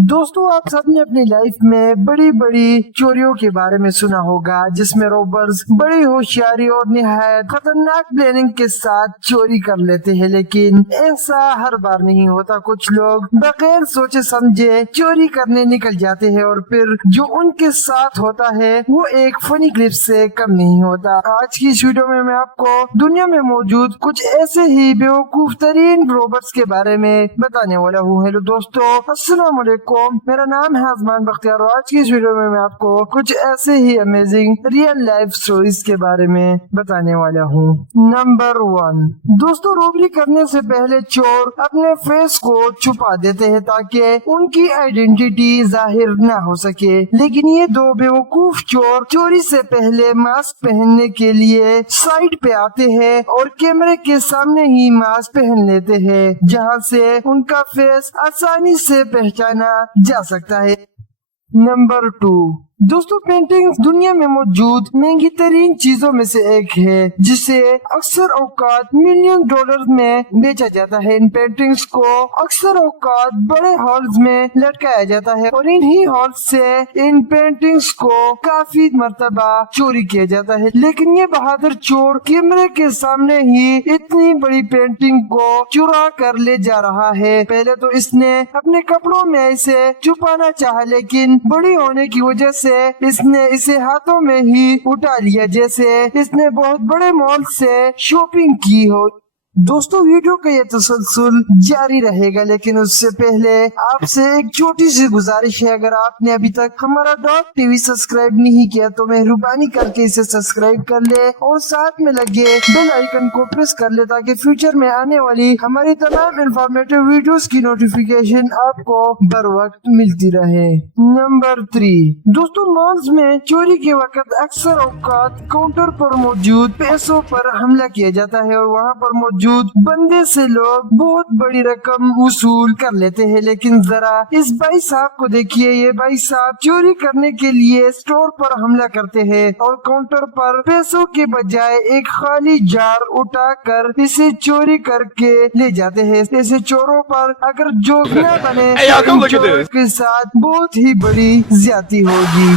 दोस्तों, आप सबने अपनी लाइफ में बड़ी बड़ी चोरियों के बारे में सुना होगा, जिसमें रॉबर्स बड़ी होशियारी और निहायत खतरनाक प्लानिंग के साथ चोरी कर लेते हैं। लेकिन ऐसा हर बार नहीं होता। कुछ लोग बगैर सोचे समझे चोरी करने निकल जाते हैं और फिर जो उनके साथ होता है वो एक फनी क्लिप से कम नहीं होता। आज की इस वीडियो में मैं आपको दुनिया में मौजूद कुछ ऐसे ही बेवकूफ तरीन रॉबर्स के बारे में बताने वाला हूँ। हेलो दोस्तों, अस्सलाम वालेकुम। मेरा नाम है आजमान बख्तियार और आज की इस वीडियो में मैं आपको कुछ ऐसे ही अमेजिंग रियल लाइफ स्टोरीज के बारे में बताने वाला हूँ। नंबर 1, दोस्तों, रॉबरी करने से पहले चोर अपने फेस को छुपा देते हैं ताकि उनकी आइडेंटिटी जाहिर ना हो सके। लेकिन ये दो बेवकूफ चोर चोरी से पहले मास्क पहनने के लिए साइड पे आते हैं और कैमरे के सामने ही मास्क पहन लेते हैं, जहाँ से उनका फेस आसानी से पहचाना जा सकता है। नंबर 2, दोस्तों, पेंटिंग्स दुनिया में मौजूद महंगी तरीन चीजों में से एक है, जिसे अक्सर औकात मिलियन डॉलर में बेचा जाता है। इन पेंटिंग्स को अक्सर औकात बड़े हॉल्स में लटकाया जाता है और इन्हीं हॉल्स से इन पेंटिंग्स को काफी मर्तबा चोरी किया जाता है। लेकिन ये बहादुर चोर कैमरे के सामने ही इतनी बड़ी पेंटिंग को चुरा कर ले जा रहा है। पहले तो इसने अपने कपड़ों में इसे छुपाना चाहा, लेकिन बड़ी होने की वजह से इसने इसे हाथों में ही उठा लिया, जैसे इसने बहुत बड़े मॉल से शॉपिंग की हो। दोस्तों, वीडियो का ये तसलसल जारी रहेगा, लेकिन उससे पहले आपसे एक छोटी सी गुजारिश है। अगर आपने अभी तक हमारा डॉट टीवी सब्सक्राइब नहीं किया तो मेहरबानी करके इसे सब्सक्राइब कर ले और साथ में लगे बेल आइकन को प्रेस कर ले, ताकि फ्यूचर में आने वाली हमारी तमाम इंफॉर्मेटिव वीडियोस की नोटिफिकेशन आपको बर वक्त मिलती रहे। नंबर 3, दोस्तों, मॉल्स में चोरी के वक्त अक्सर औकात काउंटर पर मौजूद पैसों पर हमला किया जाता है और वहाँ पर मौजूद बंदे से लोग बहुत बड़ी रकम वसूल कर लेते हैं। लेकिन जरा इस भाई साहब को देखिए। ये भाई साहब चोरी करने के लिए स्टोर पर हमला करते हैं और काउंटर पर पैसों के बजाय एक खाली जार उठाकर इसे चोरी करके ले जाते हैं। ऐसे चोरों पर अगर जोगियां बने तो इन चोरों के साथ बहुत ही बड़ी ज्यादती होगी।